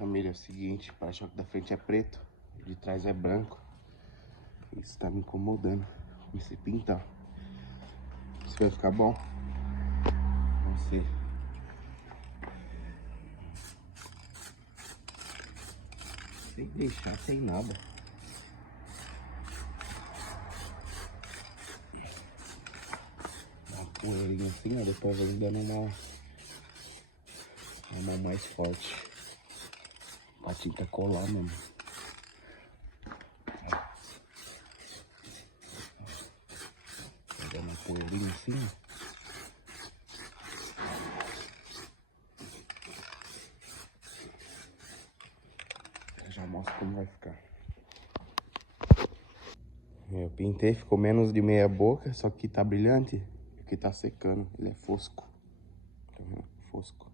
Família, é o seguinte, o para-choque da frente é preto, de trás é branco. Isso tá me incomodando. Comecei a pintar. Isso vai ficar bom? Não sei. Sem deixar sem nada. Uma poeirinha assim, ó, depois vai dando uma mão mais forte. A tinta colar mesmo. Vai dando uma poeirinha assim, ó. Eu já mostro como vai ficar. Eu pintei, ficou menos de meia boca, só que tá brilhante. Aqui tá secando, ele é fosco. Tá vendo? Fosco.